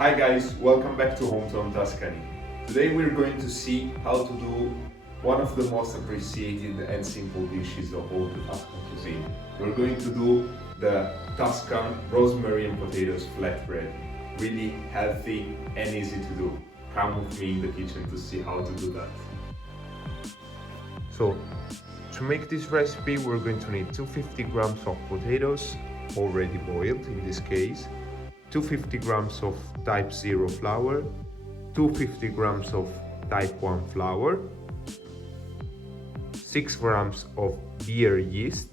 Hi guys, welcome back to Hometown Tuscany. Today we're going to see how to do one of the most appreciated and simple dishes of all the Tuscan cuisine. We're going to do the Tuscan rosemary and potatoes flatbread. Really healthy and easy to do. Come with me in the kitchen to see how to do that. So, to make this recipe we're going to need 250 grams of potatoes, already boiled in this case, 250 grams of type 0 flour, 250 grams of type 1 flour, 6 grams of beer yeast,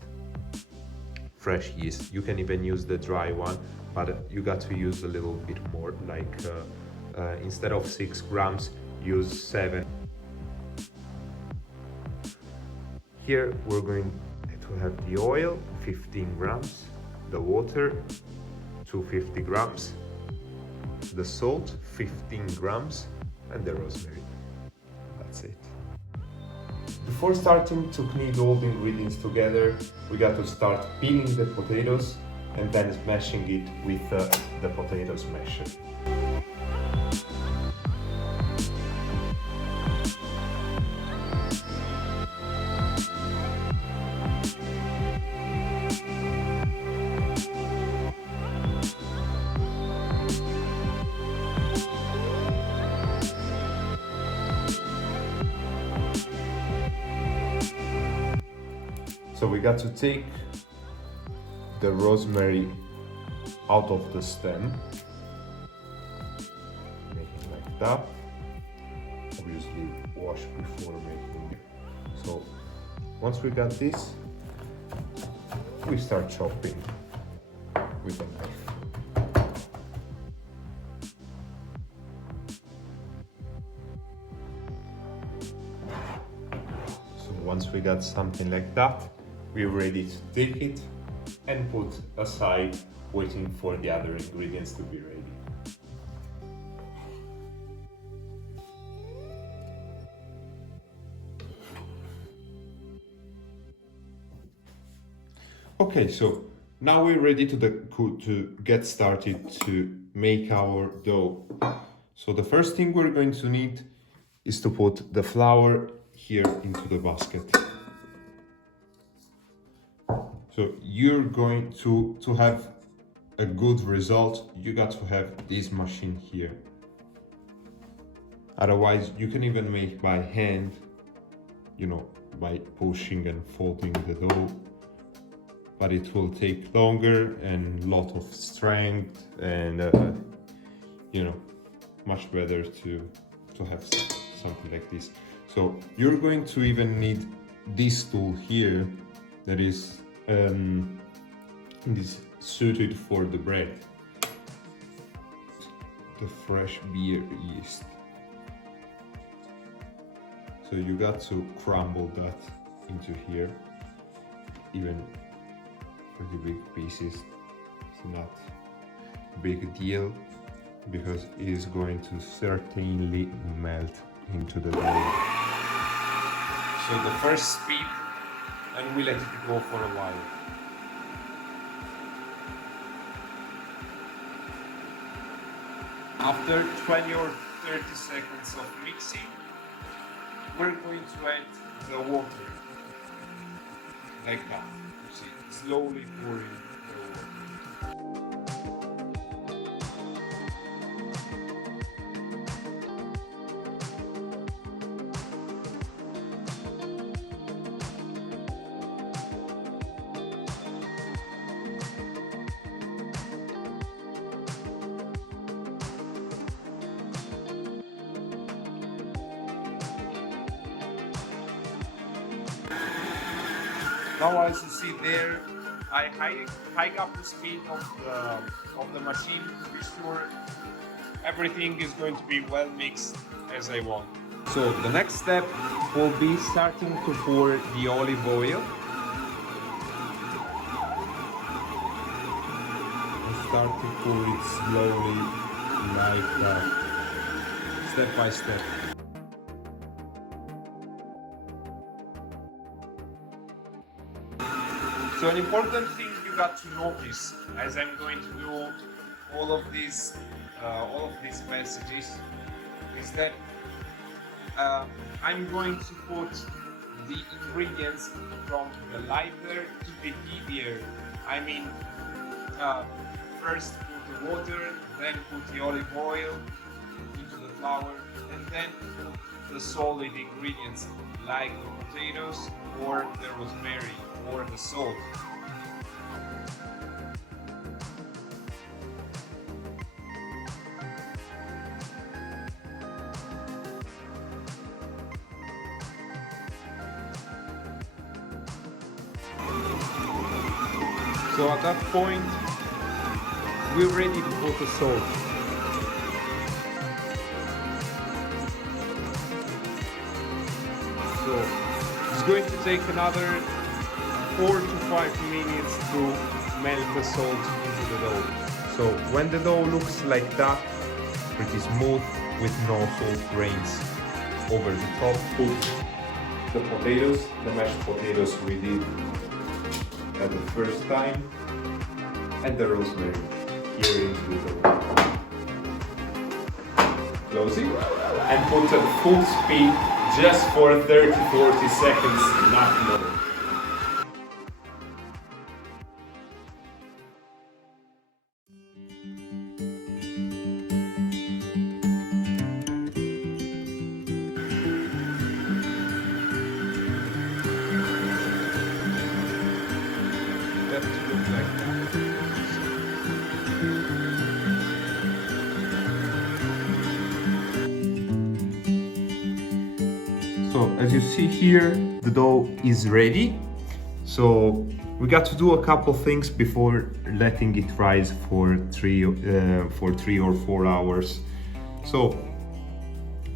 fresh yeast. You can even use the dry one, but you got to use a little bit more, like instead of 6 grams, use 7. Here we're going to have the oil, 15 grams, the water, 250 grams, the salt, 15 grams, and the rosemary. That's it. Before starting to knead all the ingredients together, we got to start peeling the potatoes and then smashing it with the potato smasher. So we got to take the rosemary out of the stem, make it like that. Obviously wash before making it. So once we got this, we start chopping with a knife. So once we got something like that, we're ready to take it and put aside, waiting for the other ingredients to be ready. Okay, so now we're ready to get started to make our dough. So the first thing we're going to need is to put the flour here into the basket. So you're going to have a good result, you got to have this machine here. Otherwise, you can even make by hand, by pushing and folding the dough. But it will take longer and a lot of strength and, much better to have something like this. So you're going to even need this tool here that is suited for the bread, the fresh beer yeast. So you got to crumble that into here, even pretty big pieces. It's not a big deal because it is going to certainly melt into the dough. So the first speed, and we let it go for a while. After 20 or 30 seconds of mixing, we're going to add the water, like that. You see, slowly pouring the water. Now, as you see there, I high up the speed of the machine to be sure everything is going to be well mixed as I want. So the next step will be starting to pour the olive oil. And start to pour it slowly, like that, step by step. So an important thing you got to notice as I'm going to do all of these all of these messages is that I'm going to put the ingredients from the lighter to the heavier. I mean, first put the water, then put the olive oil into the flour, and then put the solid ingredients like the potatoes or the rosemary or the salt. So at that point, we're ready to put the salt. So it's going to take another 4 to 5 minutes to melt the salt into the dough. So when the dough looks like that, pretty smooth with no salt grains over the top, put the potatoes, the mashed potatoes we did at the first time, and the rosemary here into the dough. Close it and put at full speed just for 30-40 seconds, not more. So as you see here, the dough is ready. So we got to do a couple things before letting it rise for 3 or 4 hours. So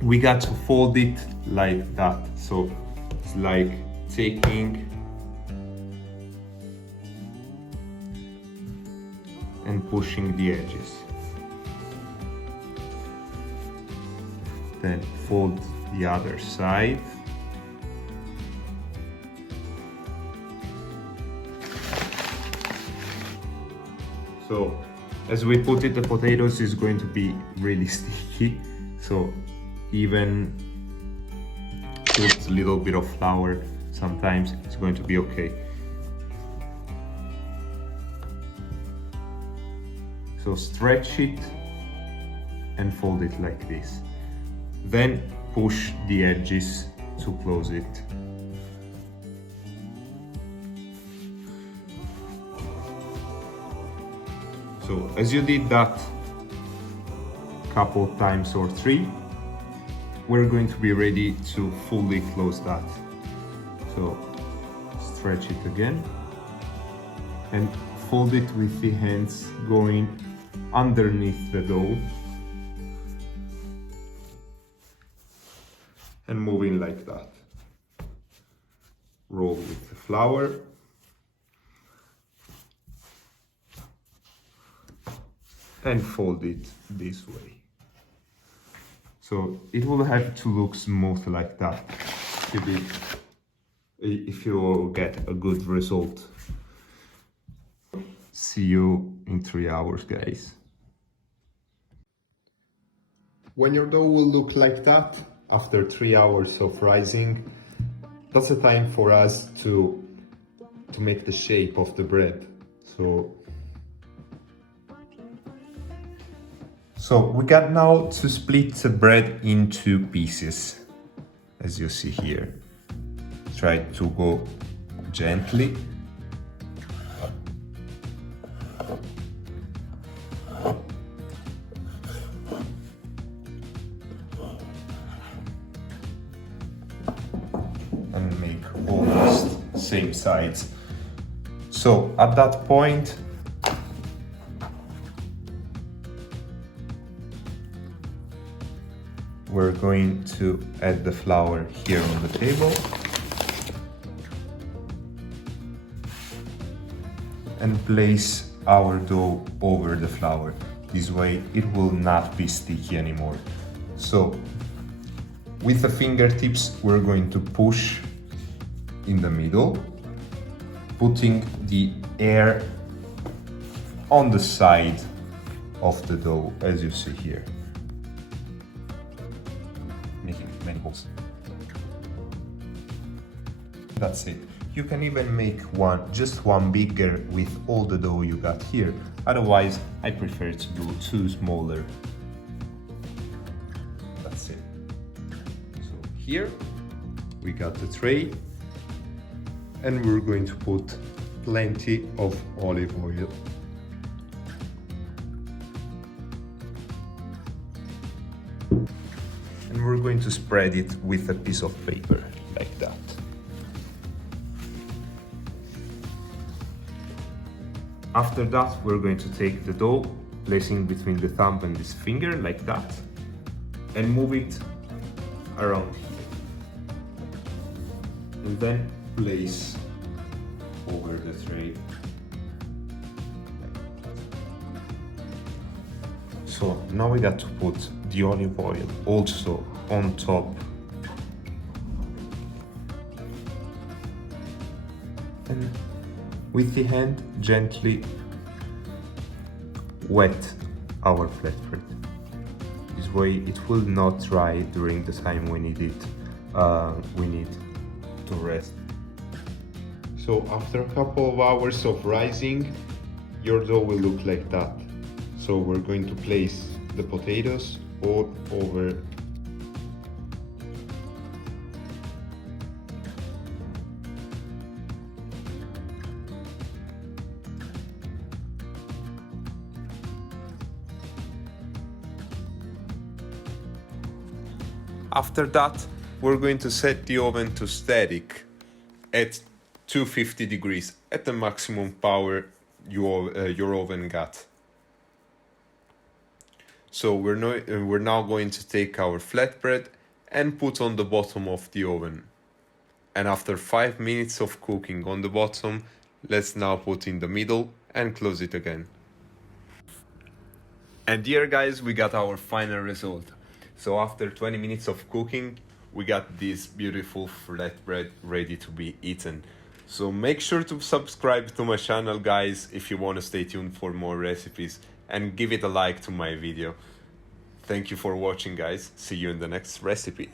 we got to fold it like that. So it's like taking and pushing the edges. Then fold the other side. So as we put it, the potatoes is going to be really sticky. So even put a little bit of flour, sometimes it's going to be okay. So stretch it and fold it like this. Then push the edges to close it. So as you did that couple times or 3, we're going to be ready to fully close that. So stretch it again and fold it with the hands going underneath the dough and moving like that. Roll with the flour and fold it this way. So it will have to look smooth like that if you get a good result. See you in 3 hours, guys. When your dough will look like that after 3 hours of rising, that's the time for us to make the shape of the bread. So we got now to split the bread into pieces, as you see here. Try to go gently. And make almost same sides. So at that point, we're going to add the flour here on the table and place our dough over the flour. This way it will not be sticky anymore. So with the fingertips we're going to push in the middle, putting the air on the side of the dough, as you see here. Making many balls. That's it. You can even make just one bigger with all the dough you got here. Otherwise, I prefer to do two smaller. That's it. So here we got the tray, and we're going to put plenty of olive oil. And we're going to spread it with a piece of paper, like that. After that, we're going to take the dough, placing between the thumb and this finger, like that, and move it around here. And then place over the tray. So now we got to put the olive oil also on top. And with the hand, gently wet our flatbread. This way it will not dry during the time we need it. We need to rest. So after a couple of hours of rising, your dough will look like that. So we're going to place the potatoes all over. After that, we're going to set the oven to static at 250 degrees at the maximum power your oven got. So we're now going to take our flatbread and put on the bottom of the oven. And after 5 minutes of cooking on the bottom, let's now put in the middle and close it again. And here guys, we got our final result. So after 20 minutes of cooking, we got this beautiful flatbread ready to be eaten. So make sure to subscribe to my channel guys if you want to stay tuned for more recipes, and give it a like to my video. Thank you for watching guys. See you in the next recipe.